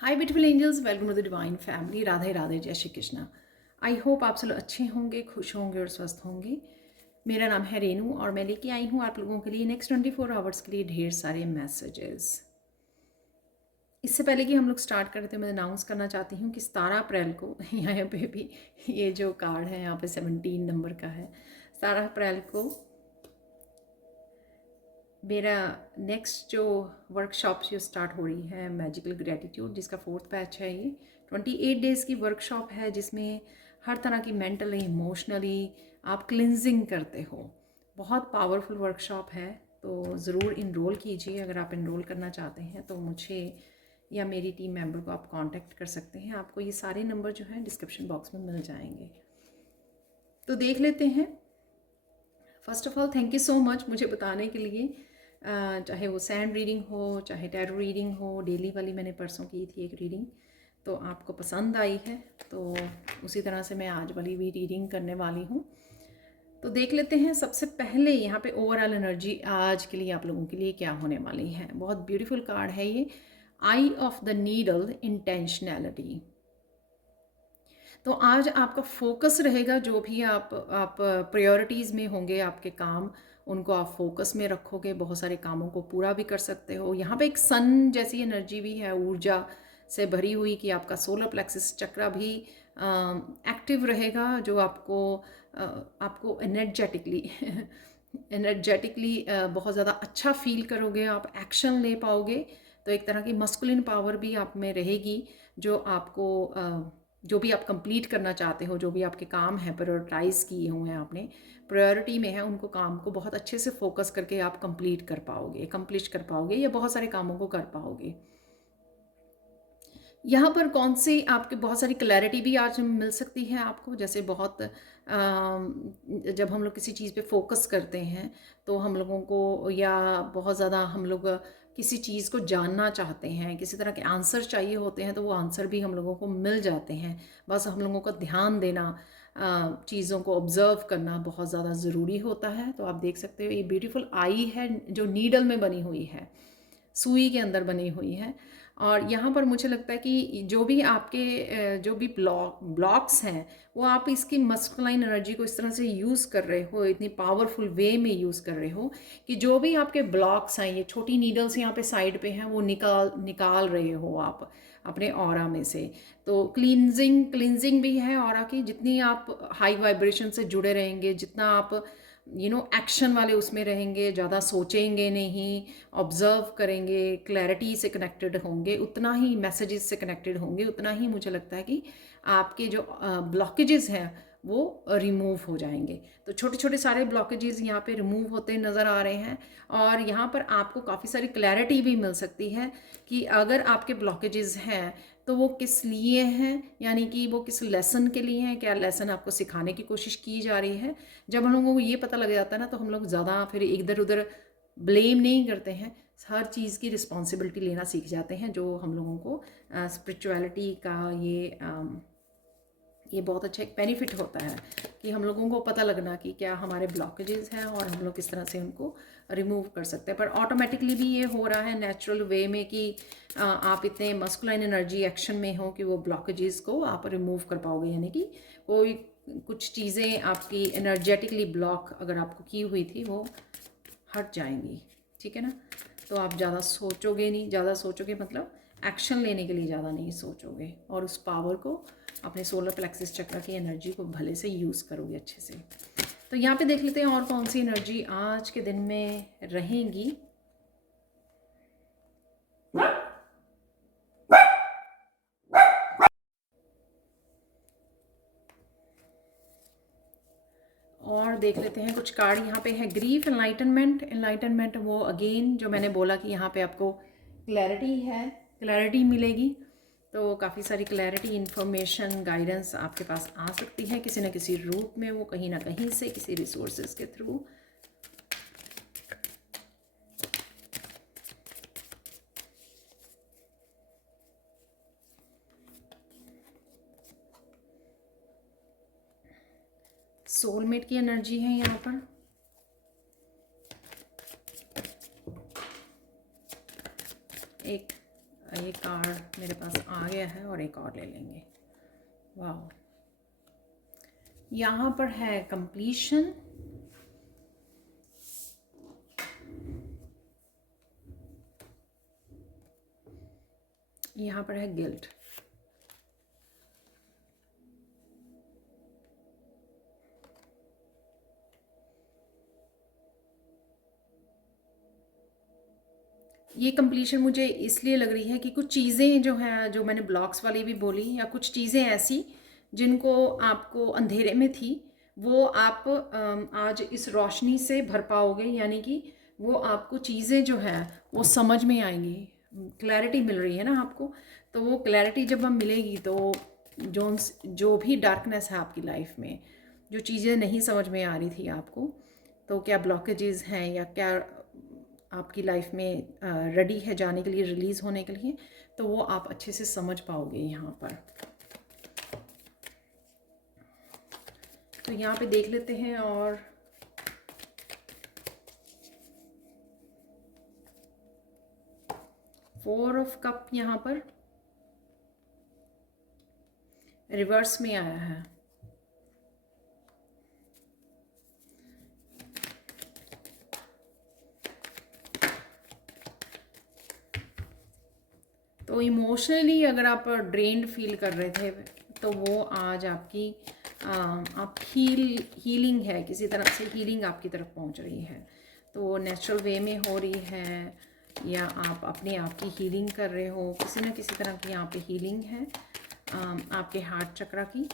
Hi beautiful angels, welcome to the divine family. Radhe Radhe, जय Shri Krishna. I hope आप सब लोग अच्छे होंगे, खुश होंगे और स्वस्थ होंगे। मेरा नाम है रेनू और मैं लेके आई हूँ आप लोगों के लिए नेक्स्ट 24 आवर्स के लिए ढेर सारे मैसेजेस। इससे पहले कि हम लोग स्टार्ट करते हैं, मैं अनाउंस करना चाहती हूँ कि 17 अप्रैल को यहाँ पे भी ये जो कार्ड है यहाँ पे 17 नंबर का है। 17 अप्रैल को मेरा नेक्स्ट जो वर्कशॉप जो स्टार्ट हो रही है, मैजिकल ग्रेटिट्यूड, जिसका 4th बैच है। ये 28 डेज़ की वर्कशॉप है जिसमें हर तरह की मेंटली इमोशनली आप क्लिनजिंग करते हो। बहुत पावरफुल वर्कशॉप है, तो ज़रूर इनरोल कीजिए। अगर आप इनरोल करना चाहते हैं तो मुझे या मेरी टीम मेंबर को आप कांटेक्ट कर सकते हैं। आपको ये सारे नंबर जो हैं डिस्क्रिप्शन बॉक्स में मिल जाएंगे। तो देख लेते हैं। First of all thank you so much मुझे बताने के लिए। चाहे वो सैंड रीडिंग हो, चाहे टैरो रीडिंग हो, डेली वाली मैंने परसों की थी एक रीडिंग, तो आपको पसंद आई है, तो उसी तरह से मैं आज वाली भी रीडिंग करने वाली हूँ। तो देख लेते हैं। सबसे पहले यहाँ पे ओवरऑल एनर्जी आज के लिए आप लोगों के लिए क्या होने वाली है। बहुत ब्यूटीफुल कार्ड है ये, आई ऑफ द नीडल, इंटेंशनैलिटी। तो आज आपका फोकस रहेगा, जो भी आप प्रायोरिटीज़ में होंगे आपके काम, उनको आप फोकस में रखोगे, बहुत सारे कामों को पूरा भी कर सकते हो। यहाँ पे एक सन जैसी एनर्जी भी है, ऊर्जा से भरी हुई, कि आपका सोलर प्लेक्सिस चक्र भी एक्टिव रहेगा, जो आपको एनर्जेटिकली एनर्जेटिकली बहुत ज़्यादा अच्छा फील करोगे, आप एक्शन ले पाओगे। तो एक तरह की मस्कुलिन पावर भी आप में रहेगी, जो आपको जो भी आप कंप्लीट करना चाहते हो, जो भी आपके काम हैं प्रायोरिटाइज़ किए हुए हैं आपने, प्रायोरिटी में है, उनको काम को बहुत अच्छे से फोकस करके आप कंप्लीट कर पाओगे, कंप्लीट कर पाओगे, या बहुत सारे कामों को कर पाओगे। यहाँ पर कौन सी आपके बहुत सारी क्लैरिटी भी आज मिल सकती है आपको। जैसे जब हम लोग किसी चीज़ पे फोकस करते हैं तो हम लोगों को, या बहुत ज़्यादा हम लोग किसी चीज़ को जानना चाहते हैं, किसी तरह के आंसर चाहिए होते हैं, तो वो आंसर भी हम लोगों को मिल जाते हैं। बस हम लोगों का ध्यान देना, चीज़ों को ऑब्ज़र्व करना बहुत ज़्यादा ज़रूरी होता है। तो आप देख सकते हो ये ब्यूटीफुल आई है जो नीडल में बनी हुई है, सुई के अंदर बनी हुई है। और यहाँ पर मुझे लगता है कि जो भी आपके जो भी ब्लॉक्स हैं, वो आप इसकी मस्कुलाइन एनर्जी को इस तरह से यूज़ कर रहे हो, इतनी पावरफुल वे में यूज़ कर रहे हो कि जो भी आपके ब्लॉक्स हैं, ये छोटी नीडल्स यहाँ पे साइड पे हैं, वो निकाल रहे हो आप अपने ऑरा में से। तो क्लींजिंग भी है ऑरा की। जितनी आप हाई वाइब्रेशन से जुड़े रहेंगे, जितना आप एक्शन वाले उसमें रहेंगे, ज़्यादा सोचेंगे नहीं, ऑब्ज़र्व करेंगे, क्लैरिटी से कनेक्टेड होंगे, उतना ही मैसेजेस से कनेक्टेड होंगे, उतना ही मुझे लगता है कि आपके जो ब्लॉकेजेस हैं वो रिमूव हो जाएंगे। तो छोटे छोटे सारे ब्लॉकेजेस यहाँ पे रिमूव होते नज़र आ रहे हैं। और यहाँ पर आपको काफ़ी सारी क्लैरिटी भी मिल सकती है कि अगर आपके ब्लॉकेजेस हैं तो वो किस लिए हैं, यानी कि वो किस लेसन के लिए हैं, क्या लेसन आपको सिखाने की कोशिश की जा रही है। जब हम लोगों को ये पता लग जाता है ना, तो हम लोग ज़्यादा फिर इधर उधर ब्लेम नहीं करते हैं, हर चीज़ की रिस्पॉन्सिबिलिटी लेना सीख जाते हैं। जो हम लोगों को स्पिरिचुअलिटी का ये बहुत अच्छा एक बेनिफिट होता है कि हम लोगों को पता लगना कि क्या हमारे ब्लॉकेजेस हैं और हम लोग किस तरह से उनको रिमूव कर सकते हैं। पर ऑटोमेटिकली भी ये हो रहा है नेचुरल वे में कि आप इतने मस्कुलाइन एनर्जी एक्शन में हो कि वो ब्लॉकेजेस को आप रिमूव कर पाओगे। यानी कि कोई कुछ चीज़ें आपकी एनर्जेटिकली ब्लॉक अगर आपको की हुई थी, वो हट जाएंगी। ठीक है ना। तो आप ज़्यादा सोचोगे नहीं, ज़्यादा सोचोगे मतलब एक्शन लेने के लिए ज़्यादा नहीं सोचोगे, और उस पावर को, अपने सोलर प्लेक्सिस चक्र की एनर्जी को भले से यूज़ करोगे अच्छे से। तो यहाँ पे देख लेते हैं और कौन सी एनर्जी आज के दिन में रहेंगी। और देख लेते हैं कुछ कार्ड। यहाँ पे है ग्रीफ, एनलाइटनमेंट वो अगेन जो मैंने बोला कि यहाँ पे आपको क्लैरिटी मिलेगी। तो काफ़ी सारी क्लैरिटी, इन्फॉर्मेशन, गाइडेंस आपके पास आ सकती है किसी न किसी रूप में, वो कहीं ना कहीं से, किसी रिसोर्सेज के थ्रू। सोलमेट की एनर्जी है यहाँ पर। एक ये कार्ड मेरे पास आ गया है और एक और ले लेंगे। वाह, यहाँ पर है कंप्लीशन, यहाँ पर है गिल्ट। ये कंप्लीशन मुझे इसलिए लग रही है कि कुछ चीज़ें जो हैं, जो मैंने ब्लॉक्स वाली भी बोली, या कुछ चीज़ें ऐसी जिनको आपको अंधेरे में थी, वो आप आज इस रोशनी से भर पाओगे, यानी कि वो आपको चीज़ें जो है वो समझ में आएंगी, क्लैरिटी मिल रही है ना आपको। तो वो क्लैरिटी जब हम मिलेगी तो जो भी डार्कनेस है आपकी लाइफ में, जो चीज़ें नहीं समझ में आ रही थी आपको, तो क्या ब्लॉकेजेस हैं या क्या आपकी लाइफ में रेडी है जाने के लिए, रिलीज़ होने के लिए, तो वो आप अच्छे से समझ पाओगे यहाँ पर। तो यहाँ पे देख लेते हैं। और फोर ऑफ कप यहाँ पर रिवर्स में आया है। तो इमोशनली अगर आप ड्रेन्ड फील कर रहे थे, तो वो आज आपकी आप हीलिंग है, किसी तरह से हीलिंग आपकी तरफ पहुंच रही है। तो वो नेचुरल वे में हो रही है, या आप अपने आप की हीलिंग कर रहे हो, किसी न किसी तरह की यहाँ पे हीलिंग है आपके हार्ट चक्रा की।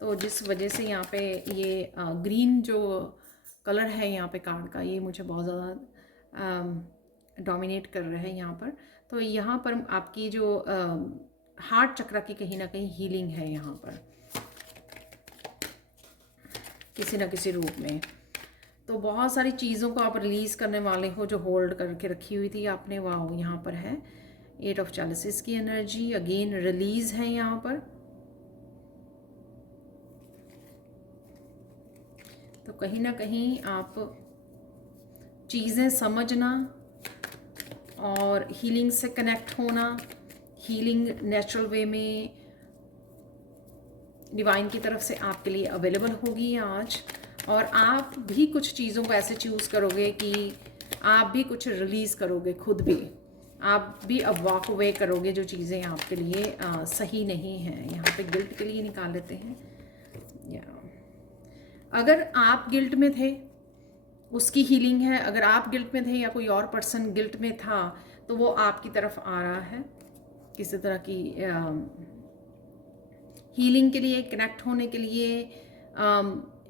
तो जिस वजह से यहाँ पे ये ग्रीन जो कलर है यहाँ पे कार्ड का, ये मुझे बहुत ज़्यादा डोमिनेट कर रहा है यहाँ पर। तो यहाँ पर आपकी जो हार्ट चक्रा की कहीं ना कहीं हीलिंग है यहाँ पर, किसी न किसी रूप में। तो बहुत सारी चीज़ों को आप रिलीज़ करने वाले हो जो होल्ड करके रखी हुई थी आपने। वाह, यहाँ पर है 8 ऑफ चैलिसेस की एनर्जी, अगेन रिलीज़ है यहाँ पर। तो कहीं ना कहीं आप चीज़ें समझना और हीलिंग से कनेक्ट होना, हीलिंग नेचुरल वे में डिवाइन की तरफ से आपके लिए अवेलेबल होगी आज। और आप भी कुछ चीज़ों को ऐसे चूज़ करोगे कि आप भी कुछ रिलीज़ करोगे, खुद भी आप भी अब वॉक अवे करोगे जो चीज़ें आपके लिए सही नहीं हैं। यहाँ पे गिल्ट के लिए निकाल लेते हैं। या अगर आप गिल्ट में थे, उसकी हीलिंग है। अगर आप गिल्ट में थे या कोई और पर्सन गिल्ट में था, तो वो आपकी तरफ आ रहा है किसी तरह की हीलिंग के लिए, कनेक्ट होने के लिए,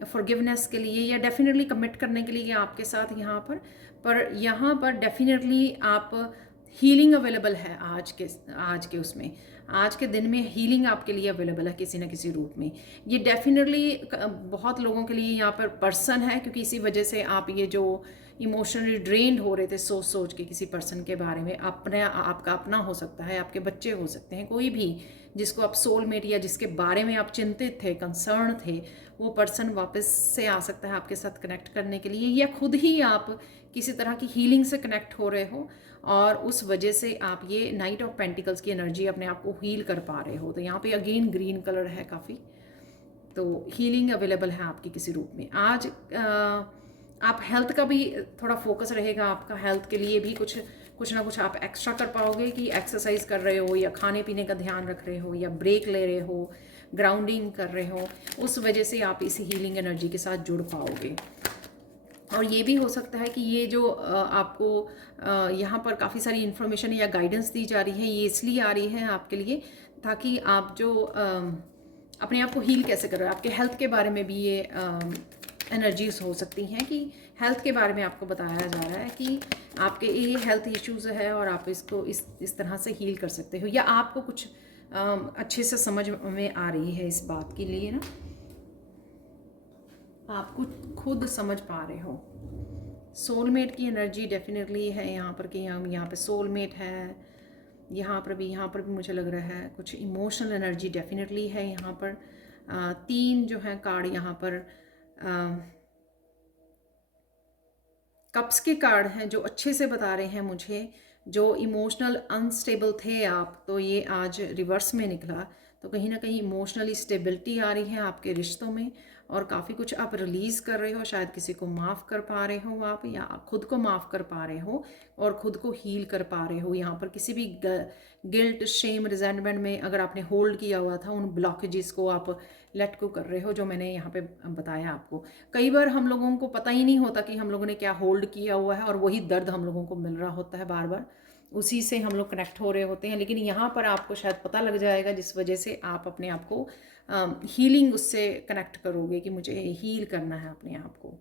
फॉरगिवनेस के लिए, या डेफिनेटली कमिट करने के लिए आपके साथ यहाँ पर यहाँ पर डेफिनेटली आप हीलिंग अवेलेबल है आज के उसमें, आज के दिन में हीलिंग आपके लिए अवेलेबल है किसी न किसी रूप में। ये डेफिनेटली बहुत लोगों के लिए यहाँ पर पर्सन है, क्योंकि इसी वजह से आप ये जो इमोशनली ड्रेन्ड हो रहे थे सोच सोच के किसी पर्सन के बारे में, अपने आपका अपना हो सकता है, आपके बच्चे हो सकते हैं, कोई भी जिसको आप सोलमेट या जिसके बारे में आप चिंतित थे, कंसर्न थे, वो पर्सन वापस से आ सकता है आपके साथ कनेक्ट करने के लिए, या खुद ही आप किसी तरह की हीलिंग से कनेक्ट हो रहे हो और उस वजह से आप ये नाइट ऑफ पेंटिकल्स की एनर्जी अपने आप को हील कर पा रहे हो। तो यहाँ पे अगेन ग्रीन कलर है काफ़ी, तो हीलिंग अवेलेबल है आपकी किसी रूप में आज। आप हेल्थ का भी थोड़ा फोकस रहेगा आपका, हेल्थ के लिए भी कुछ ना कुछ आप एक्स्ट्रा कर पाओगे, कि एक्सरसाइज कर रहे हो या खाने पीने का ध्यान रख रहे हो या ब्रेक ले रहे हो, ग्राउंडिंग कर रहे हो, उस वजह से आप इस हीलिंग एनर्जी के साथ जुड़ पाओगे। और ये भी हो सकता है कि ये जो आपको यहाँ पर काफ़ी सारी इन्फॉर्मेशन या गाइडेंस दी जा रही है, ये इसलिए आ रही है आपके लिए ताकि आप जो अपने आप को हील कैसे कर रहे हो, आपके हेल्थ के बारे में भी ये एनर्जीज हो सकती हैं, कि हेल्थ के बारे में आपको बताया जा रहा है कि आपके ये हेल्थ इश्यूज़ है और आप इसको इस तरह से हील कर सकते हो, या आपको कुछ अच्छे से समझ में आ रही है इस बात के लिए ना, आप कुछ खुद समझ पा रहे हो। सोलमेट की एनर्जी डेफिनेटली है यहाँ पर, कि हम यहाँ पे सोलमेट है, यहाँ पर भी मुझे लग रहा है कुछ इमोशनल एनर्जी डेफिनेटली है यहाँ पर। 3 जो हैं कार्ड यहाँ पर कप्स के कार्ड हैं जो अच्छे से बता रहे हैं मुझे, जो इमोशनल अनस्टेबल थे आप, तो ये आज रिवर्स में निकला। तो कहीं ना कहीं इमोशनली स्टेबिलिटी आ रही है आपके रिश्तों में, और काफ़ी कुछ आप रिलीज़ कर रहे हो। शायद किसी को माफ़ कर पा रहे हो आप, या खुद को माफ़ कर पा रहे हो और खुद को हील कर पा रहे हो। यहाँ पर किसी भी गिल्ट, शेम, रिजेंटमेंट में अगर आपने होल्ड किया हुआ था, उन ब्लॉकेजेस को आप लेट को कर रहे हो, जो मैंने यहाँ पे बताया आपको। कई बार हम लोगों को पता ही नहीं होता कि हम लोगों ने क्या होल्ड किया हुआ है, और वही दर्द हम लोगों को मिल रहा होता है बार बार, उसी से हम लोग कनेक्ट हो रहे होते हैं। लेकिन यहाँ पर आपको शायद पता लग जाएगा, जिस वजह से आप अपने आप को हीलिंग उससे कनेक्ट करोगे कि मुझे हील करना है अपने आप को।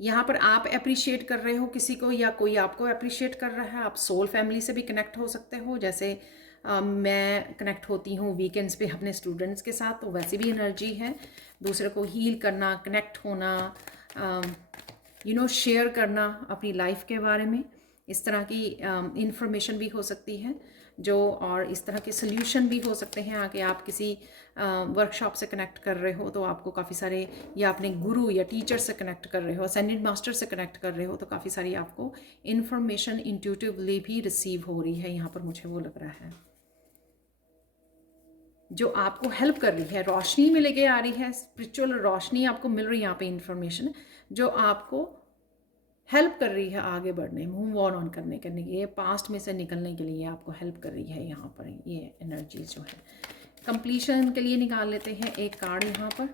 यहाँ पर आप अप्रिशिएट कर रहे हो किसी को, या कोई आपको अप्रिशिएट कर रहा है। आप सोल फैमिली से भी कनेक्ट हो सकते हो, जैसे मैं कनेक्ट होती हूँ वीकेंड्स पे अपने स्टूडेंट्स के साथ, तो वैसी भी एनर्जी है। दूसरे को हील करना, कनेक्ट होना, शेयर करना अपनी लाइफ के बारे में, इस तरह की इंफॉर्मेशन भी हो सकती है जो, और इस तरह के सोल्यूशन भी हो सकते हैं। आके आप किसी वर्कशॉप से कनेक्ट कर रहे हो तो आपको काफ़ी सारे, या अपने गुरु या टीचर से कनेक्ट कर रहे हो, असेंडेड मास्टर से कनेक्ट कर रहे हो, तो काफ़ी सारी आपको इन्फॉर्मेशन इंट्यूटिवली भी रिसीव हो रही है। यहाँ पर मुझे वो लग रहा है जो आपको हेल्प कर रही है, रोशनी में लेके आ रही है, स्पिरिचुअल रोशनी आपको मिल रही है यहाँ पे, इंफॉर्मेशन जो आपको हेल्प कर रही है आगे बढ़ने, मूव ऑन करने के लिए, पास्ट में से निकलने के लिए आपको हेल्प कर रही है। यहाँ पर ये एनर्जीज जो है, कंप्लीशन के लिए निकाल लेते हैं एक कार्ड यहाँ पर।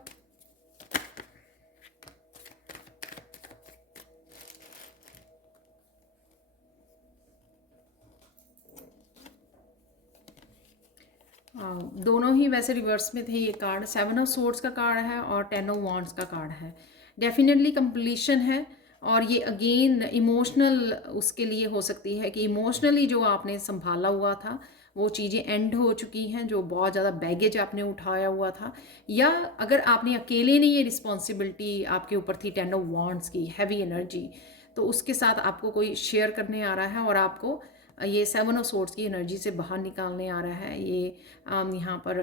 दोनों ही वैसे रिवर्स में थे ये कार्ड। 7 ऑफ सोर्ड्स का कार्ड है और 10 ऑफ वॉन्ड्स का कार्ड है। डेफिनेटली कंप्लीशन है, और ये अगेन इमोशनल उसके लिए हो सकती है कि इमोशनली जो आपने संभाला हुआ था वो चीज़ें एंड हो चुकी हैं, जो बहुत ज़्यादा बैगेज आपने उठाया हुआ था, या अगर आपने अकेले नहीं ये रिस्पॉन्सिबिलिटी आपके ऊपर थी 10 ऑफ वॉन्ड्स की हैवी एनर्जी, तो उसके साथ आपको कोई शेयर करने आ रहा है और आपको ये 7 ऑफ सोर्ड्स की एनर्जी से बाहर निकालने आ रहा है। ये यहाँ पर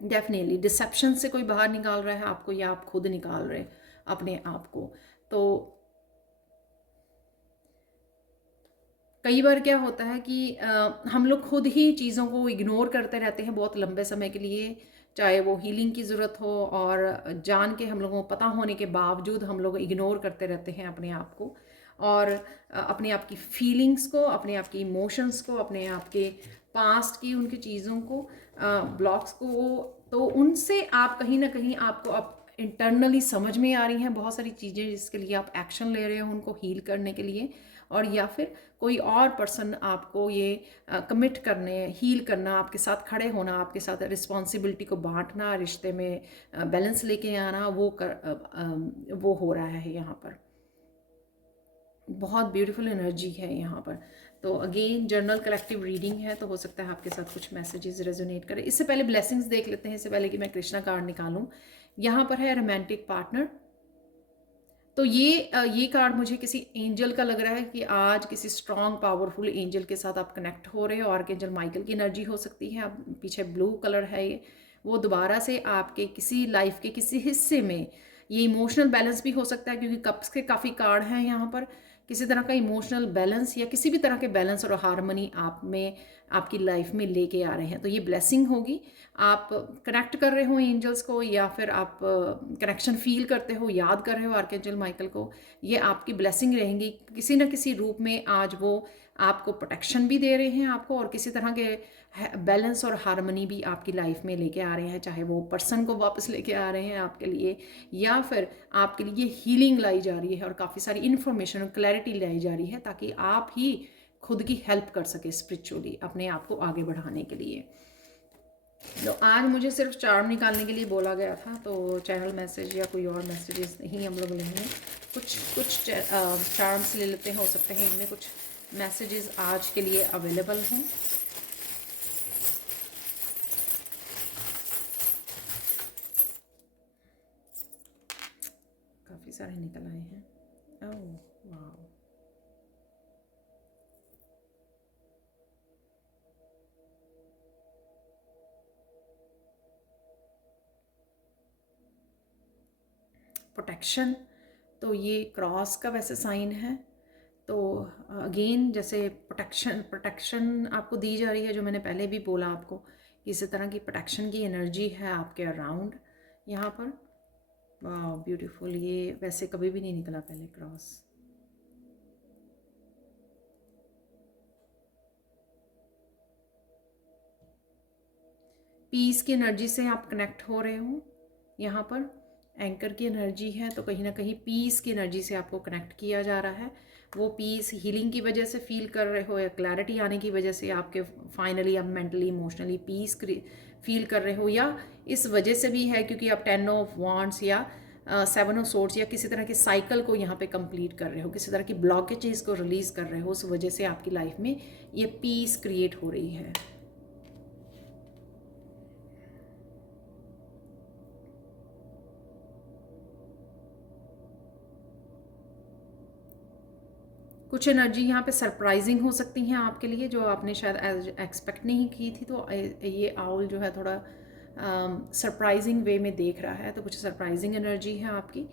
डेफिनेटली डिसेप्शन से कोई बाहर निकाल रहा है आपको, या आप खुद निकाल रहे अपने आप को। तो कई बार क्या होता है कि हम लोग खुद ही चीज़ों को इग्नोर करते रहते हैं बहुत लंबे समय के लिए, चाहे वो हीलिंग की ज़रूरत हो, और जान के हम लोगों को पता होने के बावजूद हम लोग इग्नोर करते रहते हैं अपने आप को, और अपने आप की फीलिंग्स को, अपने आप की इमोशंस को, अपने आप के पास्ट की उनकी चीज़ों को, ब्लॉक्स को, तो उनसे आप कहीं ना कहीं आपको अब इंटरनली समझ में आ रही हैं बहुत सारी चीज़ें, जिसके लिए आप एक्शन ले रहे हो उनको हील करने के लिए, और या फिर कोई और पर्सन आपको ये कमिट करने, हील करना, आपके साथ खड़े होना, आपके साथ रिस्पॉन्सिबिलिटी को बांटना, रिश्ते में बैलेंस लेके आना, वो हो रहा है यहाँ पर। बहुत ब्यूटीफुल एनर्जी है यहाँ पर। तो अगेन जर्नल कलेक्टिव रीडिंग है, तो हो सकता है आपके साथ कुछ मैसेजेस रेजोनेट करें। इससे पहले ब्लेसिंग्स देख लेते हैं, इससे पहले कि मैं कृष्णा कार्ड निकालूं। यहाँ पर है रोमांटिक पार्टनर। तो ये कार्ड मुझे किसी एंजल का लग रहा है कि आज किसी स्ट्रॉन्ग पावरफुल एंजल के साथ आप कनेक्ट हो रहे हो। आर्कएंजल माइकल की एनर्जी हो सकती है। आप पीछे ब्लू कलर है ये, वो दोबारा से आपके किसी लाइफ के किसी हिस्से में, ये इमोशनल बैलेंस भी हो सकता है क्योंकि कप्स के काफ़ी कार्ड हैं यहाँ पर। किसी तरह का इमोशनल बैलेंस या किसी भी तरह के बैलेंस और हारमोनी आप में, आपकी लाइफ में लेके आ रहे हैं। तो ये ब्लेसिंग होगी। आप कनेक्ट कर रहे हो एंजल्स को, या फिर आप कनेक्शन फील करते हो, याद कर रहे हो आर्कएंजल माइकल को, ये आपकी ब्लेसिंग रहेंगी किसी न किसी रूप में। आज वो आपको प्रोटेक्शन भी दे रहे हैं आपको, और किसी तरह के बैलेंस और हारमोनी भी आपकी लाइफ में लेके आ रहे हैं। चाहे वो पर्सन को वापस लेके आ रहे हैं आपके लिए, या फिर आपके लिए हीलिंग लाई जा रही है और काफ़ी सारी इन्फॉर्मेशन और क्लैरिटी लाई जा रही है, ताकि आप ही खुद की हेल्प कर सके स्पिरिचुअली अपने आप को आगे बढ़ाने के लिए। तो आज मुझे सिर्फ चार्म निकालने के लिए बोला गया था, तो चैनल मैसेज या कोई और मैसेजेस नहीं हम लोग लेंगे। कुछ चार्म्स ले लेते हैं, हो सकते हैं इनमें कुछ मैसेजेस आज के लिए अवेलेबल हों। काफ़ी सारे निकल आए हैं। ओह वाह, प्रोटेक्शन, तो ये क्रॉस का वैसे साइन है। तो अगेन जैसे प्रोटेक्शन आपको दी जा रही है, जो मैंने पहले भी बोला आपको, इसी तरह की प्रोटेक्शन की एनर्जी है आपके अराउंड यहाँ पर। ब्यूटीफुल, ये वैसे कभी भी नहीं निकला पहले क्रॉस। पीस की एनर्जी से आप कनेक्ट हो रहे हो यहाँ पर। एंकर की एनर्जी है, तो कहीं ना कहीं पीस की एनर्जी से आपको कनेक्ट किया जा रहा है। वो पीस हीलिंग की वजह से फील कर रहे हो, या क्लैरिटी आने की वजह से आपके फाइनली आप मेंटली इमोशनली पीस फील कर रहे हो, या इस वजह से भी है क्योंकि आप 10 ऑफ वांड्स या 7 ऑफ सोर्ड्स या किसी तरह के साइकिल को यहाँ पे कंप्लीट कर रहे हो, किसी तरह की ब्लॉकेजेस को रिलीज़ कर रहे हो, उस वजह से आपकी लाइफ में ये पीस क्रिएट हो रही है। कुछ एनर्जी यहाँ पे सरप्राइजिंग हो सकती हैं आपके लिए, जो आपने शायद एक्सपेक्ट नहीं की थी। तो ये आउल जो है थोड़ा सरप्राइजिंग वे में देख रहा है, तो कुछ सरप्राइजिंग एनर्जी है आपकी।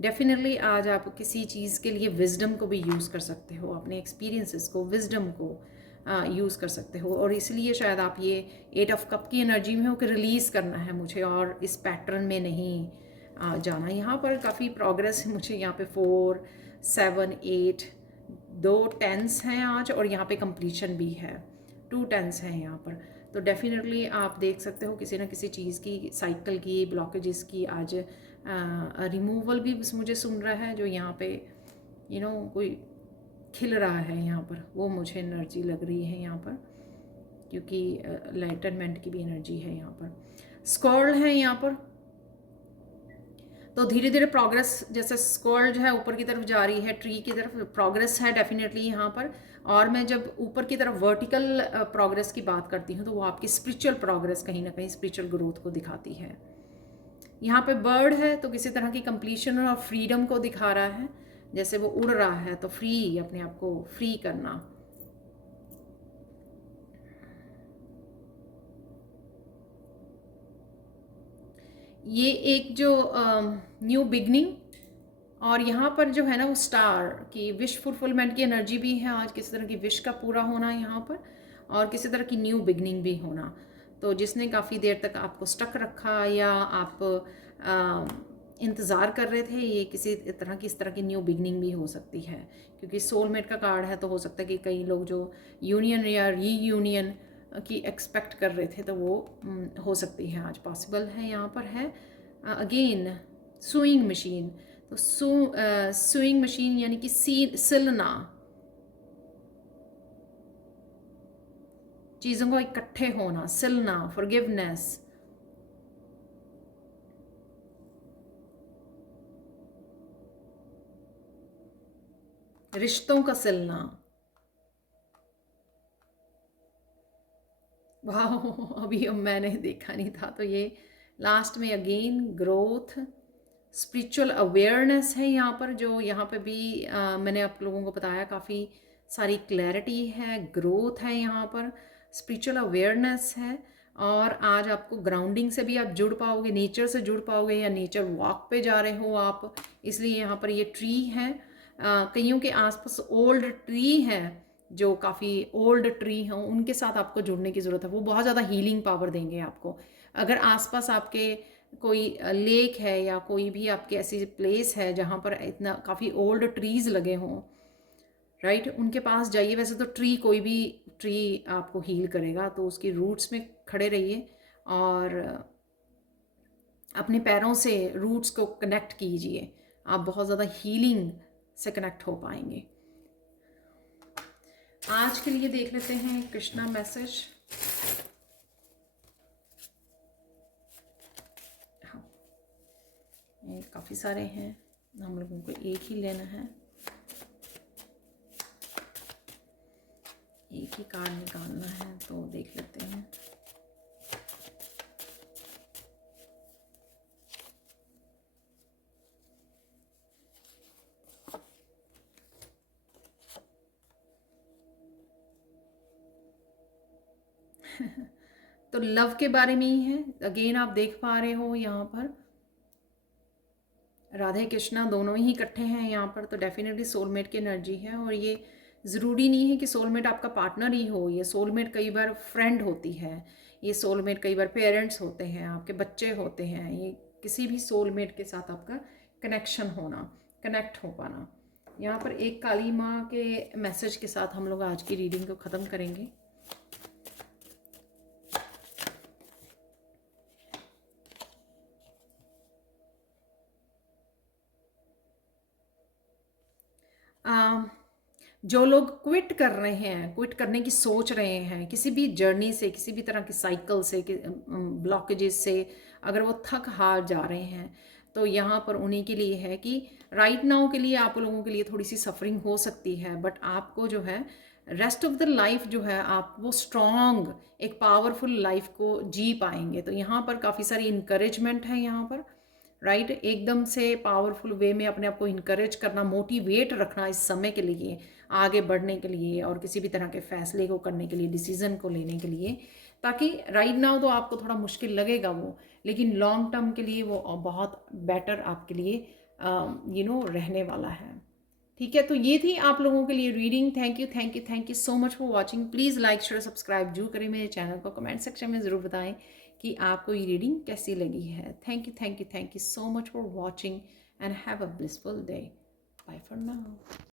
डेफिनेटली आज आप किसी चीज़ के लिए विजडम को भी यूज़ कर सकते हो, अपने एक्सपीरियंसेस को, विजडम को यूज़ कर सकते हो, और इसलिए शायद आप ये 8 ऑफ कप की एनर्जी में हो कि रिलीज़ करना है मुझे और इस पैटर्न में नहीं जाना। यहाँ पर काफ़ी प्रोग्रेस है मुझे, यहाँ पे 4, 7, 8, 2 टेंस हैं आज, और यहाँ पे कंप्लीशन भी है, 2 टेंस हैं यहाँ पर। तो डेफिनेटली आप देख सकते हो किसी ना किसी चीज़ की, साइकिल की, ब्लॉकेजेस की आज रिमूवल भी मुझे सुन रहा है, जो यहाँ पे कोई खिल रहा है यहाँ पर, वो मुझे एनर्जी लग रही है यहाँ पर, क्योंकि लाइटनमेंट की भी एनर्जी है यहाँ पर। स्कॉर्ल है यहाँ पर, तो धीरे धीरे प्रोग्रेस, जैसे स्क्वायर जो है ऊपर की तरफ जा रही है, ट्री की तरफ प्रोग्रेस है डेफिनेटली यहाँ पर। और मैं जब ऊपर की तरफ वर्टिकल प्रोग्रेस की बात करती हूँ, तो वो आपकी स्पिरिचुअल प्रोग्रेस, कहीं ना कहीं स्पिरिचुअल ग्रोथ को दिखाती है। यहाँ पे बर्ड है, तो किसी तरह की कंप्लीशन और फ्रीडम को दिखा रहा है, जैसे वो उड़ रहा है, तो फ्री, अपने आप को फ्री करना। ये एक जो न्यू बिगनिंग, और यहाँ पर जो है ना वो स्टार की विश फुलफिलमेंट की एनर्जी भी है आज, किसी तरह की विश का पूरा होना यहाँ पर, और किसी तरह की न्यू बिगनिंग भी होना। तो जिसने काफ़ी देर तक आपको स्टक रखा, या आप इंतज़ार कर रहे थे, ये किसी तरह की, इस तरह की न्यू बिगनिंग भी हो सकती है, क्योंकि सोलमेट का कार्ड है। तो हो सकता है कि कई लोग जो यूनियन या रीयूनियन की एक्सपेक्ट कर रहे थे, तो वो हो सकती है आज, पॉसिबल है। यहाँ पर है अगेन सुइंग मशीन, तो सुइंग मशीन यानी कि सिलना, चीज़ों को इकट्ठे होना, सिलना, फॉरगिवनेस। रिश्तों का सिलना। वाह, अभी मैंने देखा नहीं था। तो ये लास्ट में अगेन ग्रोथ, स्पिरिचुअल अवेयरनेस है यहाँ पर, जो यहाँ पे भी मैंने आप लोगों को बताया, काफ़ी सारी क्लैरिटी है, ग्रोथ है यहाँ पर, स्पिरिचुअल अवेयरनेस है। और आज आपको ग्राउंडिंग से भी आप जुड़ पाओगे, नेचर से जुड़ पाओगे, या नेचर वॉक पे जा रहे हो आप, इसलिए यहाँ पर ये ट्री है। कईयों के आसपास ओल्ड ट्री है, जो काफ़ी ओल्ड ट्री हों, उनके साथ आपको जुड़ने की ज़रूरत है, वो बहुत ज़्यादा हीलिंग पावर देंगे आपको। अगर आसपास आपके कोई लेक है, या कोई भी आपकी ऐसी प्लेस है जहाँ पर इतना काफ़ी ओल्ड ट्रीज़ लगे हों, राइट, उनके पास जाइए। वैसे तो ट्री, कोई भी ट्री आपको हील करेगा, तो उसकी रूट्स में खड़े रहिए, और अपने पैरों से रूट्स को कनेक्ट कीजिए, आप बहुत ज़्यादा हीलिंग से कनेक्ट हो पाएंगे। आज के लिए देख लेते हैं कृष्णा मैसेज। हाँ, ये काफ़ी सारे हैं, हम लोगों को एक ही लेना है, एक ही कार्ड निकालना है, तो देख लेते हैं। तो लव के बारे में ही है। अगेन आप देख पा रहे हो यहाँ पर राधे कृष्णा दोनों ही इकट्ठे हैं यहाँ पर, तो डेफिनेटली सोलमेट की एनर्जी है। और ये ज़रूरी नहीं है कि सोलमेट आपका पार्टनर ही हो, ये सोलमेट कई बार फ्रेंड होती है, ये सोलमेट कई बार पेरेंट्स होते हैं, आपके बच्चे होते हैं, ये किसी भी सोलमेट के साथ आपका कनेक्शन होना, कनेक्ट हो पाना। यहाँ पर एक काली माँ के मैसेज के साथ हम लोग आज की रीडिंग को ख़त्म करेंगे। जो लोग क्विट कर रहे हैं, क्विट करने की सोच रहे हैं किसी भी जर्नी से, किसी भी तरह की साइकिल से, ब्लॉकेजेस से, अगर वो थक हार जा रहे हैं, तो यहाँ पर उन्हीं के लिए है कि राइट नाउ के लिए आप लोगों के लिए थोड़ी सी सफरिंग हो सकती है, बट आपको जो है रेस्ट ऑफ द लाइफ जो है आप वो स्ट्रॉन्ग एक पावरफुल लाइफ को जी पाएंगे। तो यहाँ पर काफ़ी सारी इंकरेजमेंट है यहाँ पर, राइट एकदम से पावरफुल वे में अपने आप को इनकरेज करना, मोटिवेट रखना इस समय के लिए, आगे बढ़ने के लिए और किसी भी तरह के फैसले को करने के लिए, डिसीजन को लेने के लिए, ताकि राइट नाउ तो आपको थोड़ा मुश्किल लगेगा वो, लेकिन लॉन्ग टर्म के लिए वो बहुत बेटर आपके लिए रहने वाला है। ठीक है, तो ये थी आप लोगों के लिए reading. Thank you thank you thank you so much for watching. Please like share subscribe जरूर करें मेरे चैनल को, कमेंट सेक्शन में ज़रूर बताएं कि आपको ये रीडिंग कैसी लगी है। Thank you thank you thank you so much for watching and have a blissful day. Bye for now.